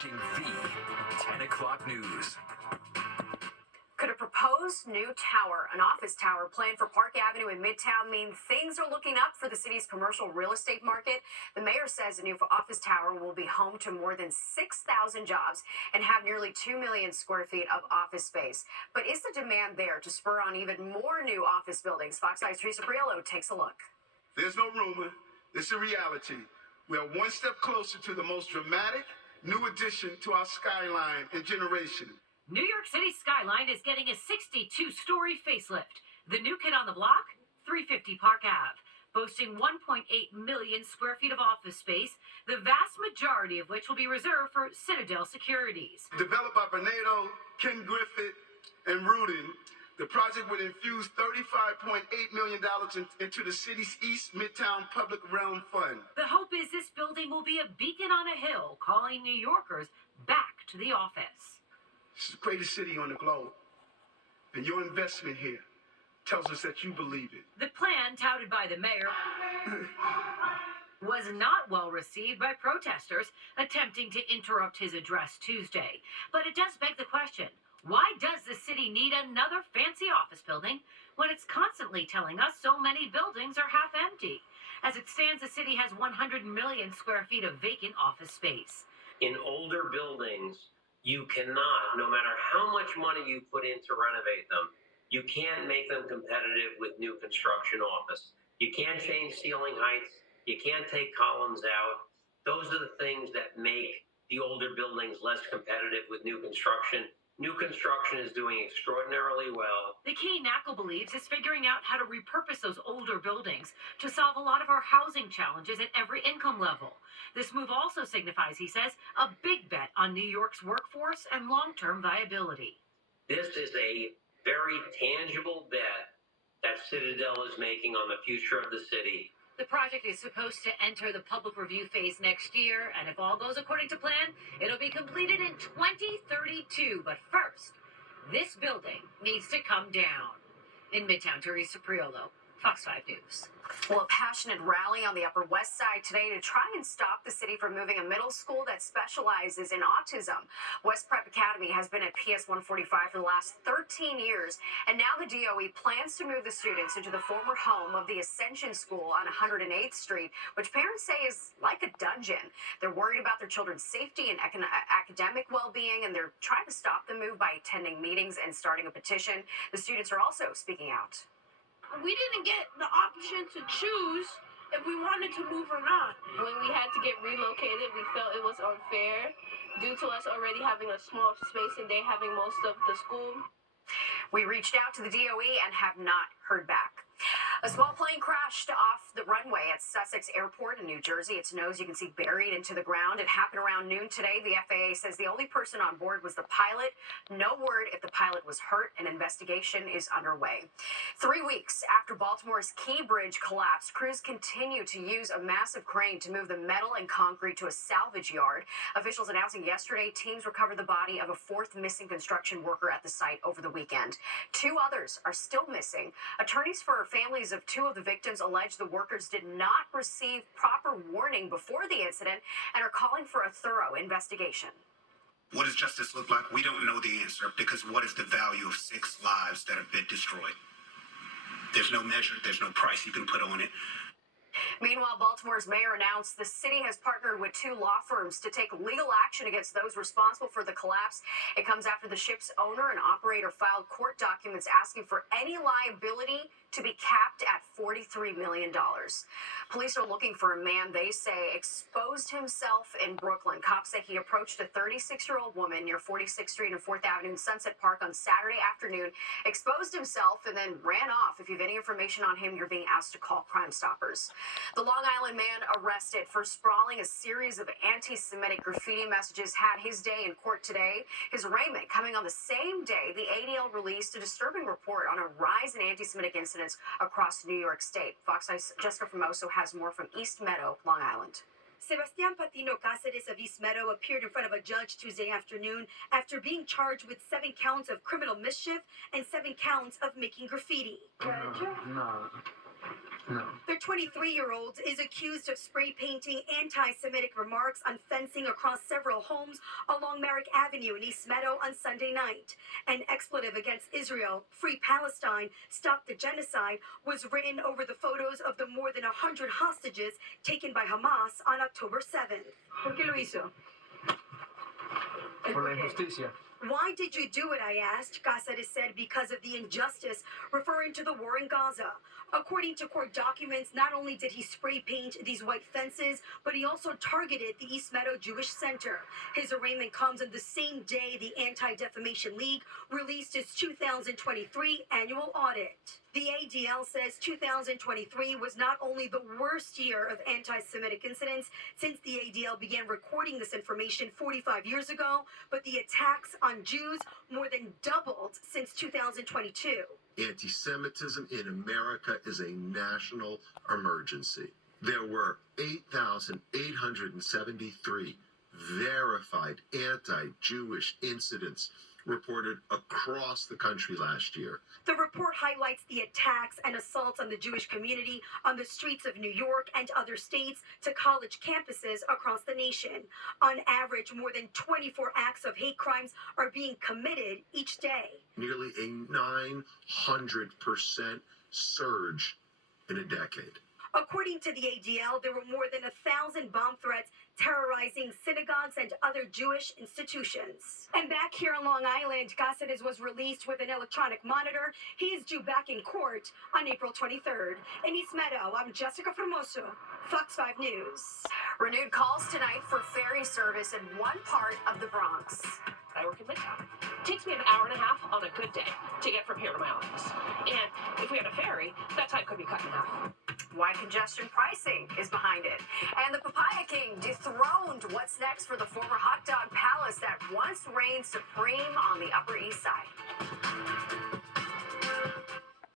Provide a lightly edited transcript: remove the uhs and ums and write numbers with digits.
The 10 o'clock news. Could a proposed new tower, an office tower planned for Park Avenue in Midtown, mean things are looking up for the city's commercial real estate market? The mayor says the new office tower will be home to more than 6,000 jobs and have nearly 2 million square feet of office space. But is the demand there to spur on even more new office buildings? Fox 5's Teresa Priolo takes a look. There's no rumor. It's a reality. We are one step closer to the most dramatic new addition to our skyline in generations. New York City's skyline is getting a 62-story facelift. The new kid on the block, 350 Park Ave, boasting 1.8 million square feet of office space, the vast majority of which will be reserved for Citadel Securities. Developed by Vornado, Ken Griffith, and Rudin, the project would infuse $35.8 million into the city's East Midtown Public Realm Fund. The hope is this building will be a beacon on a hill, calling New Yorkers back to the office. It's the greatest city on the globe. And your investment here tells us that you believe it. The plan, touted by the mayor, was not well received by protesters attempting to interrupt his address Tuesday. But it does beg the question, why does the city need another fancy office building when it's constantly telling us so many buildings are half empty? As it stands, the city has 100 million square feet of vacant office space. In older buildings, you cannot, no matter how much money you put in to renovate them, you can't make them competitive with new construction office. You can't change ceiling heights. You can't take columns out. Those are the things that make the older buildings less competitive with new construction. New construction is doing extraordinarily well. The key, NACL believes, is figuring out how to repurpose those older buildings to solve a lot of our housing challenges at every income level. This move also signifies, he says, a big bet on New York's workforce and long-term viability. This is a very tangible bet that Citadel is making on the future of the city. The project is supposed to enter the public review phase next year, and if all goes according to plan, it'll be completed in 2032. But first, this building needs to come down. In Midtown, Teresa Priolo, Fox 5 News. Well, a passionate rally on the Upper West Side today to try and stop the city from moving a middle school that specializes in autism. West Prep Academy has been at PS 145 for the last 13 years, and now the DOE plans to move the students into the former home of the Ascension School on 108th Street, which parents say is like a dungeon. They're worried about their children's safety and academic well-being, and they're trying to stop the move by attending meetings and starting a petition. The students are also speaking out. We didn't get the option to choose if we wanted to move or not. When we had to get relocated, we felt it was unfair due to us already having a small space and they having most of the school. We reached out to the DOE and have not heard back. A small plane crashed off the runway at Sussex Airport in New Jersey. Its nose, you can see, buried into the ground. It happened around noon today. The FAA says the only person on board was the pilot. No word if the pilot was hurt. An investigation is underway. 3 weeks after Baltimore's Key Bridge collapsed, crews continue to use a massive crane to move the metal and concrete to a salvage yard. Officials announcing yesterday teams recovered the body of a fourth missing construction worker at the site over the weekend. 2 others are still missing. Attorneys for families of 2 of the victims allege the workers did not receive proper warning before the incident and are calling for a thorough investigation. What does justice look like? We don't know the answer, because what is the value of 6 lives that have been destroyed? There's no measure, there's no price you can put on it. Meanwhile, Baltimore's mayor announced the city has partnered with 2 law firms to take legal action against those responsible for the collapse. It comes after the ship's owner and operator filed court documents asking for any liability to be capped at $43 million. Police are looking for a man they say exposed himself in Brooklyn. Cops say he approached a 36-year-old woman near 46th Street and 4th Avenue in Sunset Park on Saturday afternoon, exposed himself, and then ran off. If you have any information on him, you're being asked to call Crime Stoppers. The Long Island man arrested for sprawling a series of anti-Semitic graffiti messages had his day in court today. His arraignment coming on the same day the ADL released a disturbing report on a rise in anti-Semitic incidents across New York State. Fox 5's Jessica Formoso has more from East Meadow, Long Island. Sebastian Patino Cáceres of East Meadow appeared in front of a judge Tuesday afternoon after being charged with 7 counts of criminal mischief and 7 counts of making graffiti. No. No. The 23-year-old is accused of spray painting anti-Semitic remarks on fencing across several homes along Merrick Avenue in East Meadow on Sunday night. An expletive against Israel, Free Palestine, Stop the Genocide, was written over the photos of the more than 100 hostages taken by Hamas on October 7th. ¿Por qué lo hizo? Por la injusticia. Why did you do it, I asked. Cáceres said because of the injustice, referring to the war in Gaza. According to court documents, not only did he spray paint these white fences, but he also targeted the East Meadow Jewish Center. His arraignment comes on the same day the Anti-Defamation League released its 2023 annual audit. The ADL says 2023 was not only the worst year of anti-Semitic incidents since the ADL began recording this information 45 years ago, but the attacks on Jews more than doubled since 2022. Anti-Semitism in America is a national emergency. There were 8,873 verified anti-Jewish incidents reported across the country last year. The report highlights the attacks and assaults on the Jewish community on the streets of New York and other states to college campuses across the nation. On average, more than 24 acts of hate crimes are being committed each day. Nearly a 900% surge in a decade. According to the ADL, there were more than 1,000 bomb threats terrorizing synagogues and other Jewish institutions. And back here on Long Island, Cáceres was released with an electronic monitor. He is due back in court on April 23rd. In East Meadow, I'm Jessica Formoso, Fox 5 News. Renewed calls tonight for ferry service in one part of the Bronx. I work in Midtown. It takes me an hour and a half on a good day to get from here to my office. And if we had a ferry, that time could be cut in half. Why congestion pricing is behind it. And the Papaya King dethroned. What's next for the former hot dog palace that once reigned supreme on the Upper East Side?